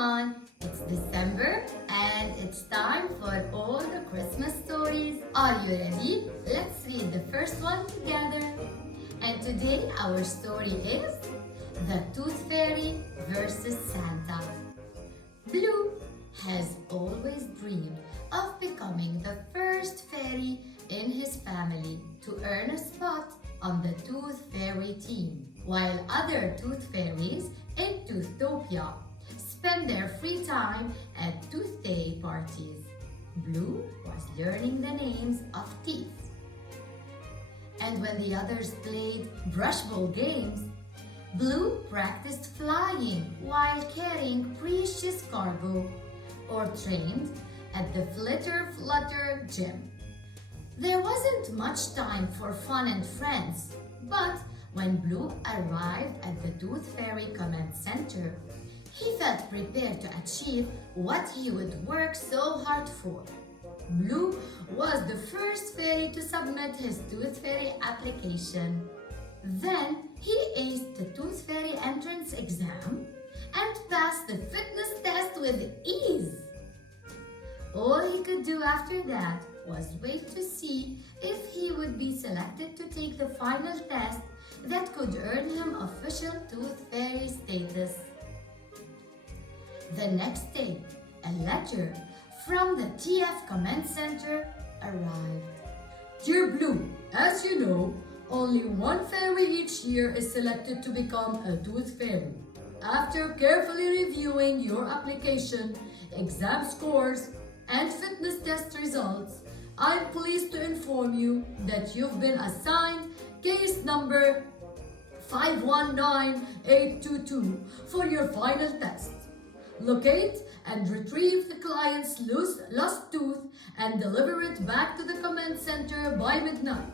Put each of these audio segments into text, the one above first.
everyone! It's December and it's time for all the Christmas stories. Are you ready? Let's read the first one together. And today our story is The Tooth Fairy versus Santa. Blue has always dreamed of becoming the first fairy in his family to earn a spot on the Tooth Fairy team, while other Tooth Fairies in Toothtopia spend their free time at Tooth Day parties. Blue was learning the names of teeth. And when the others played brush ball games, Blue practiced flying while carrying precious cargo or trained at the Flitter Flutter gym. There wasn't much time for fun and friends, but when Blue arrived at the Tooth Fairy Command Center, he felt prepared to achieve what he would work so hard for. Blue was the first fairy to submit his Tooth Fairy application. Then he aced the Tooth Fairy entrance exam and passed the fitness test with ease. All he could do after that was wait to see if he would be selected to take the final test that could earn him official Tooth Fairy status. The next day, a letter from the TF Command Center arrived. Dear Blue, as you know, only one fairy each year is selected to become a Tooth Fairy. After carefully reviewing your application, exam scores, and fitness test results, I'm pleased to inform you that you've been assigned case number 519822 for your final test. Locate and retrieve the client's lost tooth and deliver it back to the command center by midnight.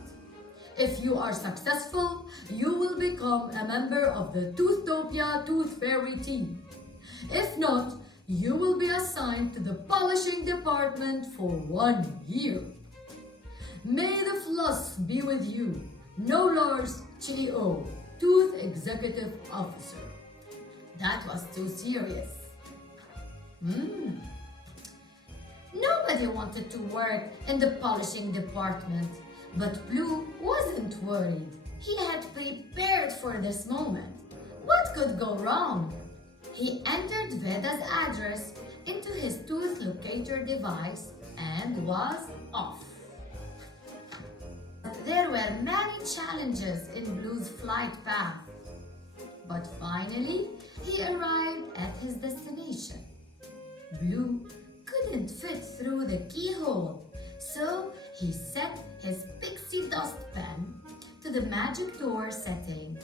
If you are successful, you will become a member of the Toothtopia Tooth Fairy team. If not, you will be assigned to the polishing department for 1 year. May the floss be with you. No Lars Chio, Tooth Executive Officer. That was too serious. Nobody wanted to work in the polishing department, but Blue wasn't worried. He had prepared for this moment. What could go wrong? He entered Veda's address into his tooth locator device and was off. There were many challenges in Blue's flight path, but finally he arrived at his destination. Blue couldn't fit through the keyhole, so he set his pixie dust pen to the magic door setting,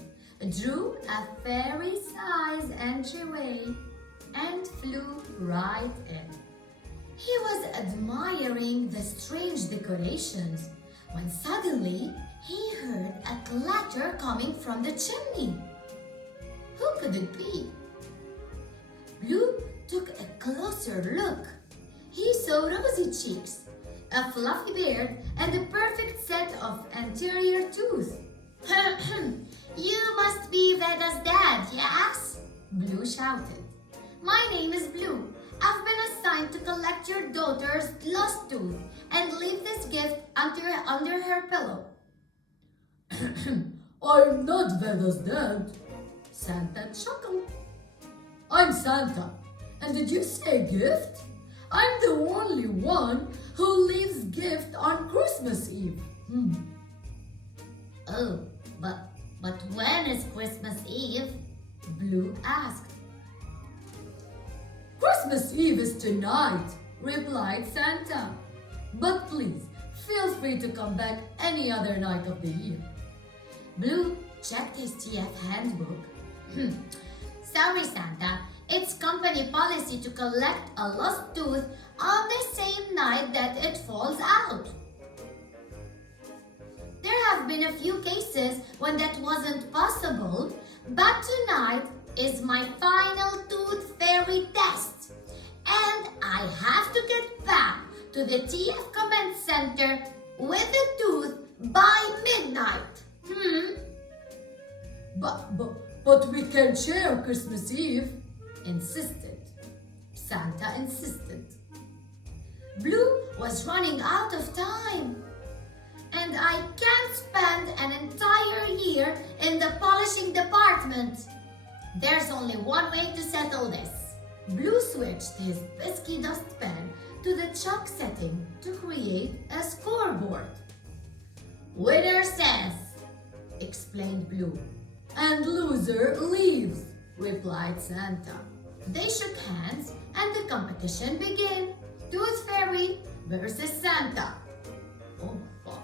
drew a fairy-size entryway, and flew right in. He was admiring the strange decorations when suddenly he heard a clatter coming from the chimney. Who could it be? Blue took a closer look. He saw rosy cheeks, a fluffy beard, and a perfect set of anterior teeth. You must be Veda's dad, yes? Blue shouted. My name is Blue. I've been assigned to collect your daughter's lost tooth and leave this gift under her pillow. I'm not Veda's dad. Santa chuckled. I'm Santa. And did you say gift? I'm the only one who leaves gift on Christmas Eve. Oh, but when is Christmas Eve? Blue asked. Christmas Eve is tonight, replied Santa. But please, feel free to come back any other night of the year. Blue checked his TF handbook. Sorry, Santa. It's company policy to collect a lost tooth on the same night that it falls out. There have been a few cases when that wasn't possible, but tonight is my final Tooth Fairy test, and I have to get back to the TF Command Center with the tooth by midnight. But we can share Christmas Eve, insisted. Santa insisted. Blue was running out of time. And I can't spend an entire year in the polishing department. There's only one way to settle this. Blue switched his pesky dustpan to the chalk setting to create a scoreboard. Winner says, explained Blue. And loser leaves, replied Santa. They shook hands and the competition began. Tooth Fairy versus Santa. Oh, fuck.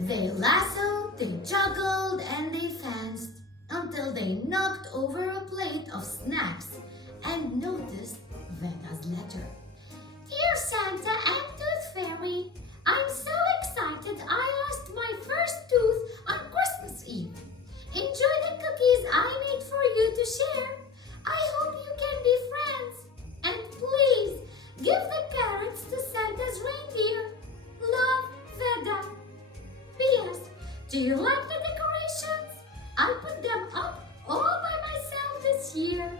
They lassoed, they juggled, and they fenced until they knocked over a plate of snacks and noticed Veda's letter. Dear Santa and Tooth Fairy, I'm so excited I lost my first tooth on Christmas Eve. Enjoy the cookies I made for you to share. I hope you can be friends. And please, give the carrots to Santa's reindeer. Love, Veda. P.S. Do you like the decorations? I put them up all by myself this year.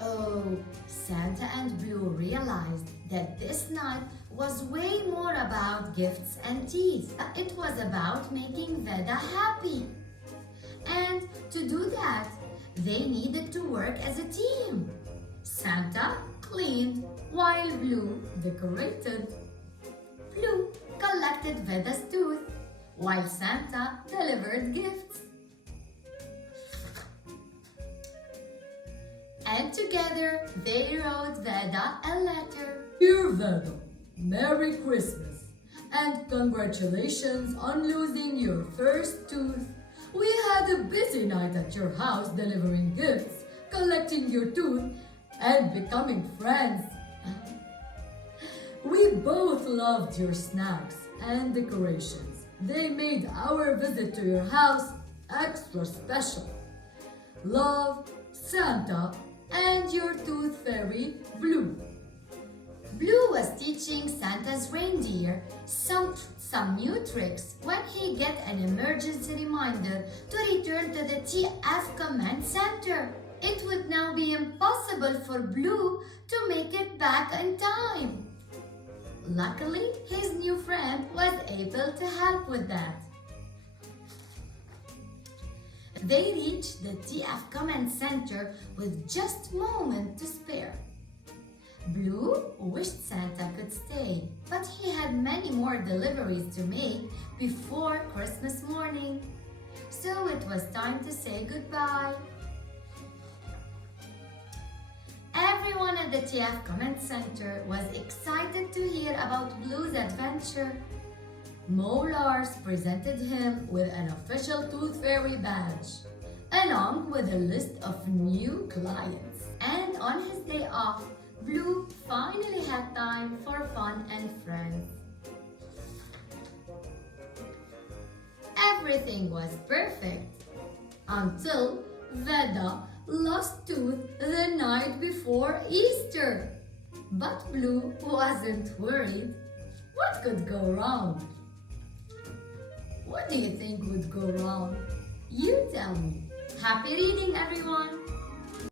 Oh, Santa and Blue realized that this night was way more about gifts and teeth. It was about making Veda happy. And to do that, they needed to work as a team. Santa cleaned while Blue decorated. Blue collected Veda's tooth while Santa delivered gifts. And together they wrote Veda a letter. Dear Veda, Merry Christmas and congratulations on losing your first tooth. We had a busy night at your house delivering gifts, collecting your tooth, and becoming friends. We both loved your snacks and decorations. They made our visit to your house extra special. Love, Santa, and your Tooth Fairy, Blue. Blue was teaching Santa's reindeer some new tricks when he get an emergency reminder to return to the TF Command Center. It would now be impossible for Blue to make it back in time. Luckily, his new friend was able to help with that. They reached the TF Command Center with just a moment to spare. Blue wished Santa could stay, but he had many more deliveries to make before Christmas morning. So it was time to say goodbye. Everyone at the TF Command Center was excited to hear about Blue's adventure. Mo Lars presented him with an official Tooth Fairy badge, along with a list of new clients. And on his day off, Blue finally had time for fun and friends. Everything was perfect until Veda lost tooth the night before Easter. But Blue wasn't worried. What could go wrong? What do you think would go wrong? You tell me. Happy reading, everyone!